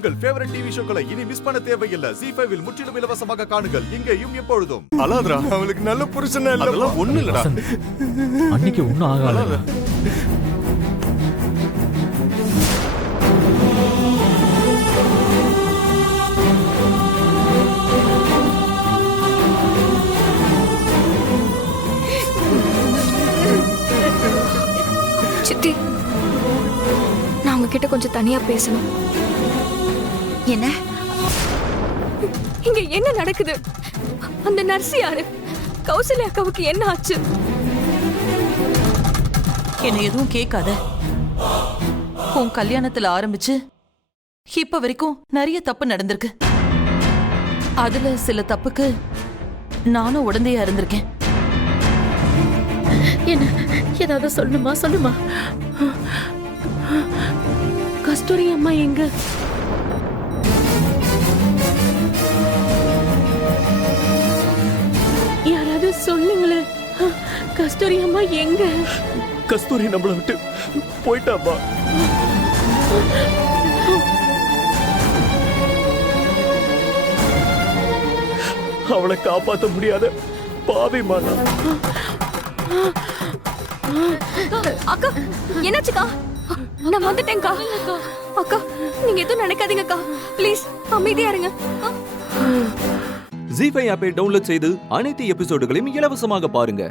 உங்கள் favourite TV ஷோக்களை இனி miss பண்ண தேவையில்லை. ZEE5 இல் முற்றிலும் இலவசமாக காணுங்கள். இங்கேயும் எப்பொழுதும். அழாதடா, அவளுக்கு நல்ல புருஷனா இல்ல. அதெல்லாம் ஒண்ணு இல்லடா. அன்னைக்கு ஒண்ணும் ஆகாத. சித்தி, நான் உங்ககிட்ட கொஞ்சம் தனியா பேசணும். என்ன இங்க என்ன நடக்குது? அந்த நர்ஸ் யாரு? கௌசல்யா அக்காவுக்கு என்ன ஆச்சு? என்ன எதுவும் கேட்காத. உன் கல்யாணத்துல ஆரம்பிச்சு இப்ப வரைக்கும் நிறைய தப்பு நடந்திருக்கு. அதுல சில தப்புக்கு நானும் உடந்தையா இருந்திருக்கேன். என்ன ஏதாவது சொல்லுமா? கஸ்தூரி அம்மா எங்க? யாராவது சொல்லுங்களேன். கஸ்தூரி அம்மா எங்க? கஸ்தூரி நம்மள விட்டு போயிட்டாமா. அவளை காப்பாற்ற முடியாத பாவிமா நான். அக்கா, என்னாச்சுக்கா? நான் வந்துட்டேன்க்கா. அக்கா, நீங்க எதுவும் நினைக்காதீங்கக்கா. ப்ளீஸ் அமைதியா இருங்க. ZEE5 ஆப்பை டவுன்லோட் செய்து அனைத்து எபிசோடுகளையும் இலவசமாக பாருங்க.